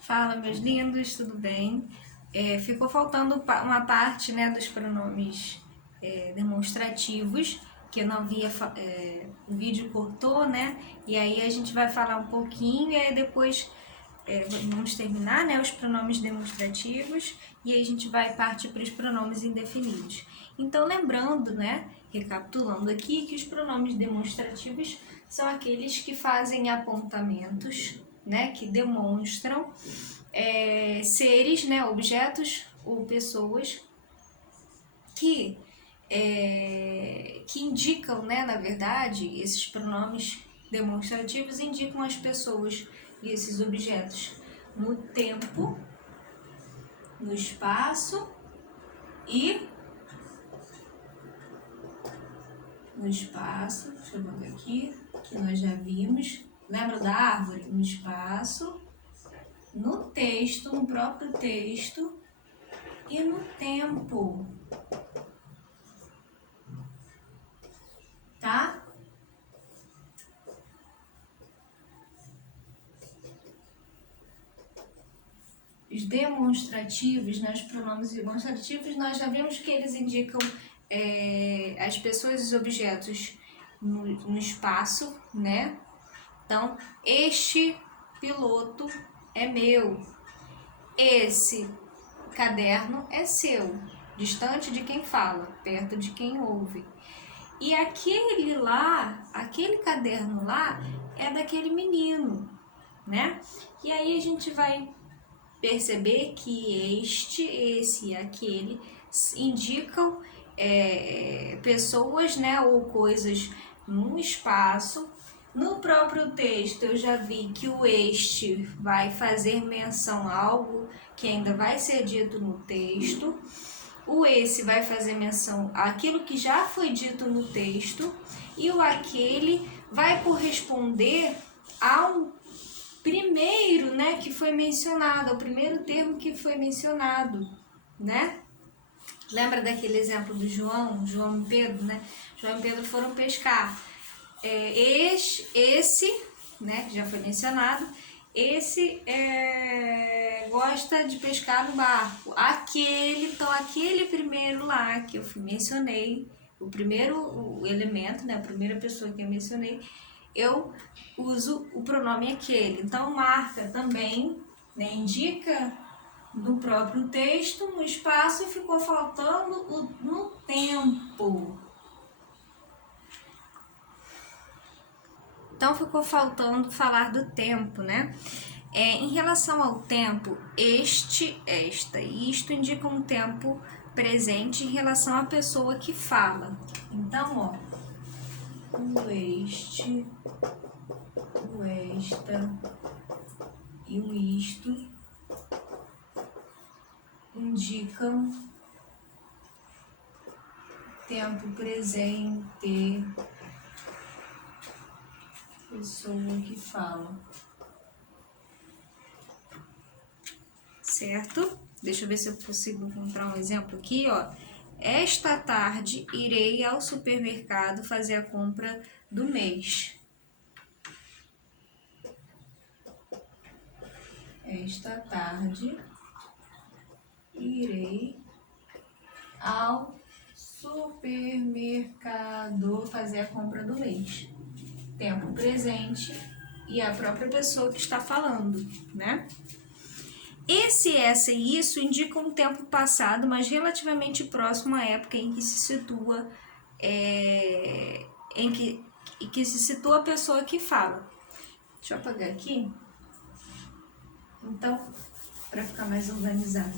Fala, meus lindos, tudo bem? Ficou faltando uma parte, né, dos pronomes demonstrativos, que eu não havia, o vídeo cortou, né? E aí a gente vai falar um pouquinho e aí depois vamos terminar, né, os pronomes demonstrativos e aí a gente vai partir para os pronomes indefinidos. Então, lembrando, né, recapitulando aqui, que os pronomes demonstrativos são aqueles que fazem apontamentos, né, que demonstram seres, né, objetos ou pessoas que indicam, né, na verdade, esses pronomes demonstrativos indicam as pessoas e esses objetos no tempo, no espaço e no espaço, deixa eu ver aqui, que nós já vimos, lembra da árvore? No espaço, no texto, no próprio texto e no tempo, tá? Os demonstrativos, né, os pronomes demonstrativos, nós já vimos que eles indicam as pessoas e os objetos no espaço, né? Então, este piloto é meu, esse caderno é seu, distante de quem fala, perto de quem ouve. E aquele lá, aquele caderno lá, é daquele menino, né? E aí a gente vai perceber que este, esse e aquele indicam pessoas, né, ou coisas num espaço. No próprio texto eu já vi que o este vai fazer menção a algo que ainda vai ser dito no texto. O esse vai fazer menção àquilo que já foi dito no texto. E o aquele vai corresponder ao primeiro, né, que foi mencionado, o primeiro termo que foi mencionado, né? Lembra daquele exemplo do João e Pedro, né? João e Pedro foram pescar. Esse, né, que já foi mencionado, esse gosta de pescar no barco. Então aquele primeiro lá que eu mencionei, o primeiro elemento, né, a primeira pessoa que eu mencionei, eu uso o pronome aquele. Então, marca também, né, indica no próprio texto, no espaço, e ficou faltando no tempo. Então, ficou faltando falar do tempo, né? Em relação ao tempo, este, esta e isto indicam um tempo presente em relação à pessoa que fala. Então, ó, o este, o esta e o isto indicam tempo presente, pessoa que fala. Certo? Deixa eu ver se eu consigo encontrar um exemplo aqui, ó. Esta tarde irei ao supermercado fazer a compra do mês. Esta tarde irei ao supermercado fazer a compra do mês. Tempo presente e a própria pessoa que está falando, né? Esse, essa e isso indicam um tempo passado, mas relativamente próximo à época em que se situa, em que se situa a pessoa que fala. Deixa eu apagar aqui. Então, para ficar mais organizado.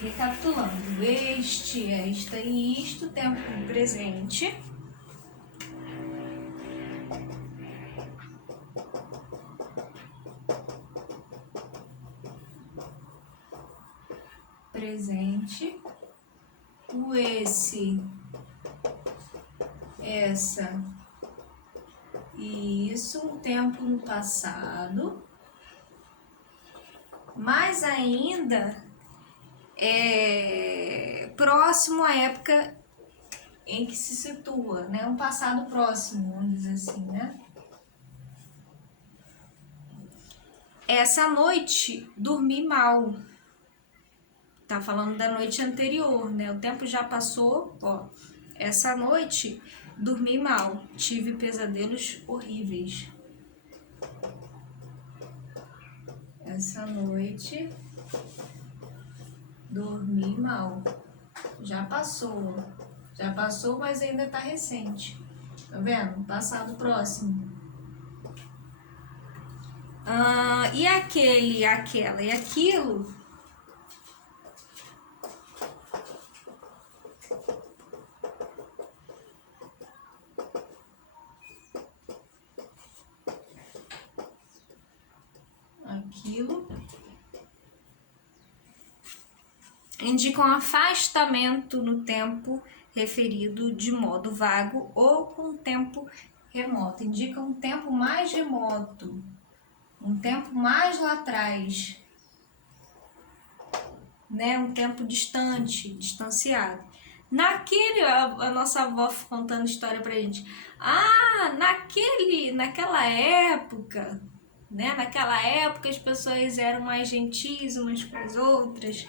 Recapitulando, este, esta e isto, tempo presente. Presente. O esse, essa e isso, um tempo no passado. Mais ainda, próximo à época em que se situa, né? Um passado próximo, vamos dizer assim, né? essa noite dormi mal. Tá falando da noite anterior, né? O tempo já passou, ó. Essa noite dormi mal, tive pesadelos horríveis. Essa noite dormi mal. Já passou, mas ainda tá recente. Tá vendo? Passado próximo. E aquele, aquela e aquilo. Aquilo. Indicam afastamento no tempo referido de modo vago ou com tempo remoto. Indica um tempo mais remoto, um tempo mais lá atrás, né? Um tempo distante, distanciado. A nossa avó contando história pra gente. Naquela época, né? Naquela época as pessoas eram mais gentis umas com as outras.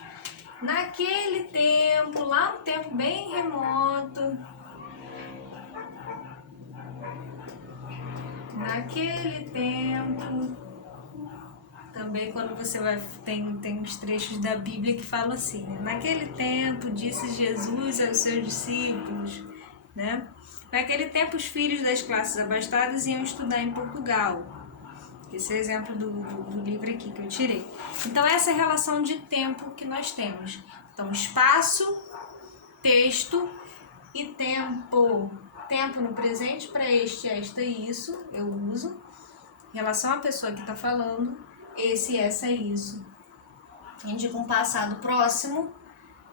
Naquele tempo, lá um tempo bem remoto, naquele tempo, também quando você vai, tem uns trechos da Bíblia que falam assim, né? Naquele tempo disse Jesus aos seus discípulos, né? Naquele tempo os filhos das classes abastadas iam estudar em Portugal. Esse é o exemplo do livro aqui que eu tirei. Então, essa é a relação de tempo que nós temos. Então, espaço, texto e tempo. Tempo no presente para este, esta e isso, eu uso. Em relação à pessoa que está falando, esse, essa e isso. Indica um passado próximo.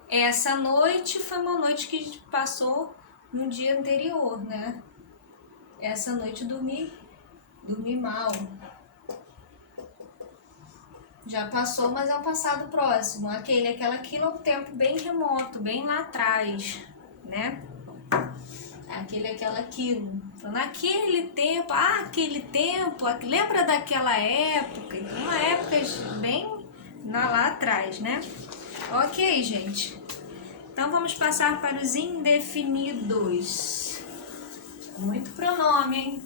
Essa noite foi uma noite que passou no dia anterior, né? Essa noite dormi mal. Já passou, mas é um passado próximo. Aquilo é um tempo bem remoto, bem lá atrás, né? Aquilo. Então, naquele tempo, lembra daquela época? Então, uma época bem lá atrás, né? Ok, gente. Então, vamos passar para os indefinidos. Muito pronome, hein?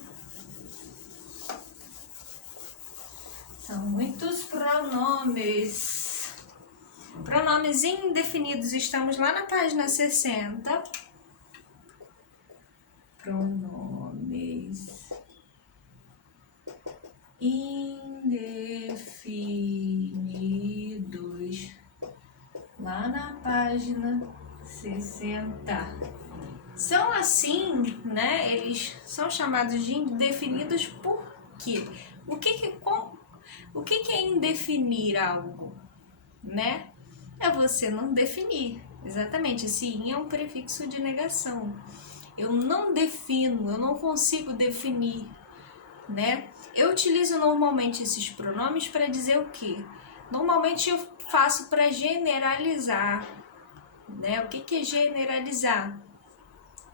São muitos pronomes. Pronomes indefinidos. Estamos lá na página 60. Pronomes indefinidos. Lá na página 60. São assim, né? Eles são chamados de indefinidos por quê? O que é indefinir algo, né? É você não definir. Exatamente, esse in é um prefixo de negação. Eu não defino, eu não consigo definir, né? Eu utilizo normalmente esses pronomes para dizer o quê? Normalmente eu faço para generalizar, né? O que é generalizar?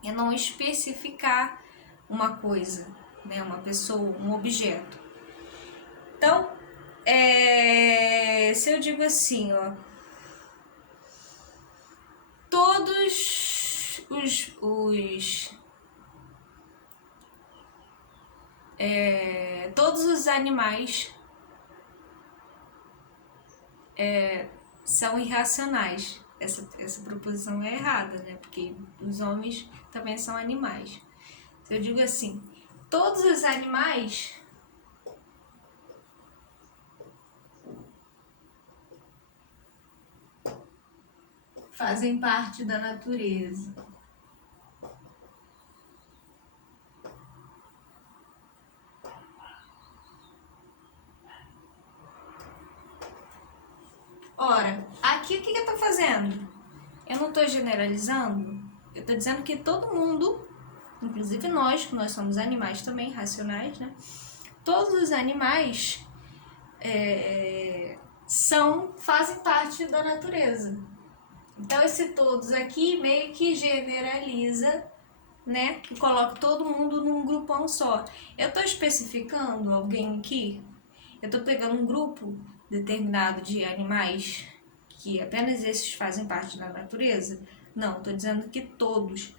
É não especificar uma coisa, né? Uma pessoa, um objeto. Então, se eu digo assim, ó, todos os animais são irracionais. Essa proposição é errada, né? Porque os homens também são animais. Se eu digo assim, todos os animais fazem parte da natureza. Ora, aqui o que eu estou fazendo? Eu não estou generalizando, eu estou dizendo que todo mundo, inclusive nós, que nós somos animais também, racionais, né? Todos os animais fazem parte da natureza. Então, esse todos aqui meio que generaliza, né? Que coloca todo mundo num grupão só. Eu estou especificando alguém aqui? Eu estou pegando um grupo determinado de animais que apenas esses fazem parte da natureza? Não, estou dizendo que todos.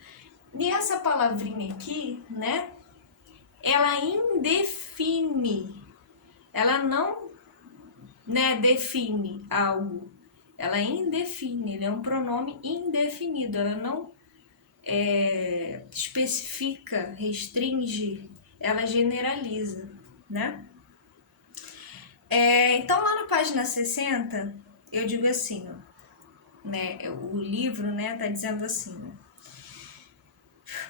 E essa palavrinha aqui, né, ela indefine, ela não, né, define algo, ela indefine, ele é um pronome indefinido, ela não especifica, restringe, ela generaliza, né? Então lá na página 60, eu digo assim, ó, né, o livro, né, tá dizendo assim, ó,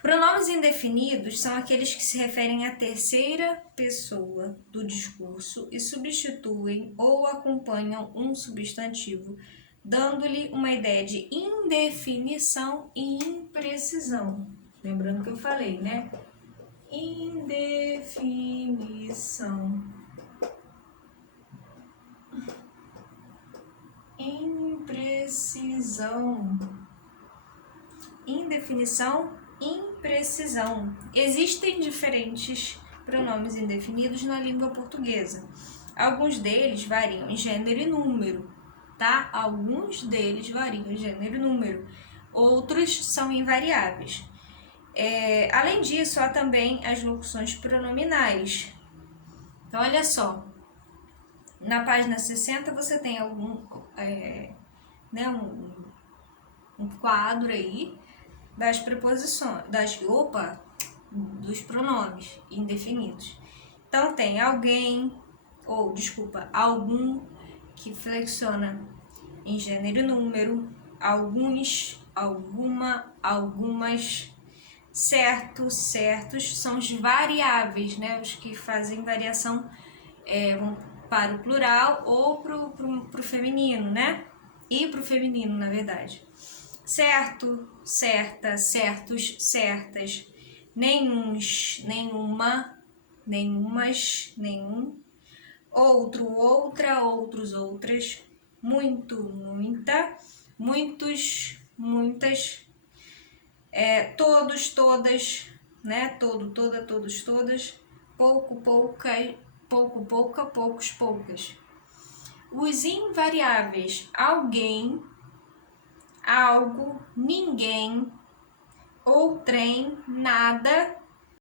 pronomes indefinidos são aqueles que se referem à terceira pessoa do discurso e substituem ou acompanham um substantivo, dando-lhe uma ideia de indefinição e imprecisão. Lembrando que eu falei, né? Indefinição. Imprecisão. Indefinição, imprecisão. Existem diferentes pronomes indefinidos na língua portuguesa. Alguns deles variam em gênero e número, tá? Alguns deles variam em gênero e número. Outros são invariáveis. Além disso, há também as locuções pronominais. Então, olha só. Na página 60 você tem um quadro aí das preposições, dos pronomes indefinidos. Então tem alguém, algum, que flexiona em gênero e número, alguns, alguma, algumas, certo, certos, são os variáveis, né? Os que fazem variação para o plural ou pro feminino, né? E pro feminino, na verdade. Certo, certa, certos, certas, nenhuns, nenhuma, nenhumas, nenhum, outro, outra, outros, outras, muito, muita, muitos, muitas, todos, todas, né? Todo, toda, todos, todas, pouco, pouca, pouco, pouca, poucos, poucas. Os invariáveis: alguém, algo, ninguém, outrem, nada,